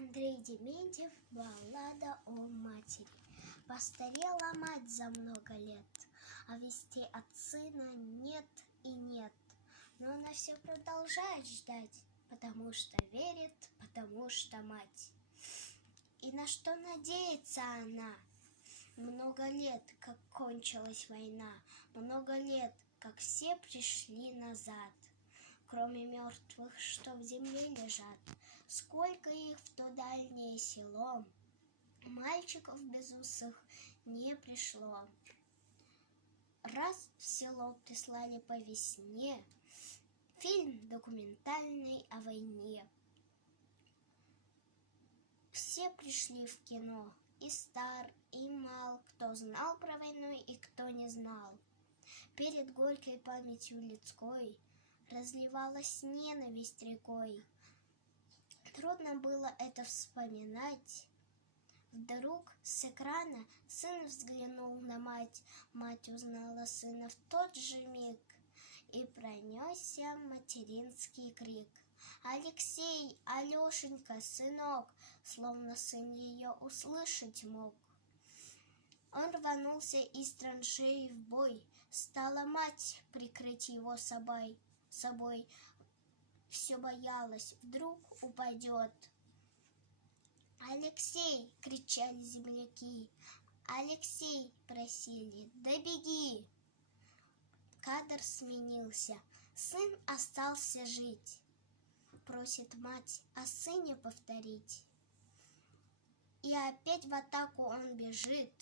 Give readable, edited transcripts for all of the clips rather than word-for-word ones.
Андрей Дементьев, баллада о матери. Постарела мать за много лет, а вестей от сына нет и нет. Но она все продолжает ждать, потому что верит, потому что мать. И на что надеется она? Много лет, как кончилась война, много лет, как все пришли назад. Кроме мертвых, что в земле лежат, сколько их в то дальнее село, мальчиков безусых не пришло. Раз в село прислали по весне фильм документальный о войне. Все пришли в кино, и стар, и мал, кто знал про войну и кто не знал. Перед горькой памятью людской разливалась ненависть рекой. Трудно было это вспоминать. Вдруг с экрана сын взглянул на мать. Мать узнала сына в тот же миг, и пронесся материнский крик: «Алексей, Алешенька, сынок!» Словно сын ее услышать мог. Он рванулся из траншеи в бой. Стала мать прикрыть его собой. Все боялась, вдруг упадет. «Алексей!» — кричали земляки. «Алексей!» — просили. «Да беги!» Кадр сменился. Сын остался жить. Просит мать о сыне повторить. И опять в атаку он бежит.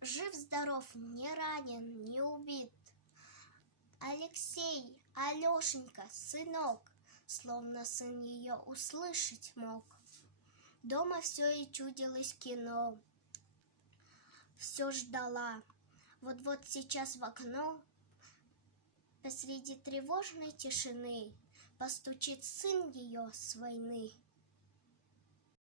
Жив-здоров, не ранен, не убит. «Алексей, Алешенька, сынок!» Словно сын ее услышать мог. Дома все и чудилось кино. Все ждала. Вот-вот сейчас в окно посреди тревожной тишины постучит сын ее с войны.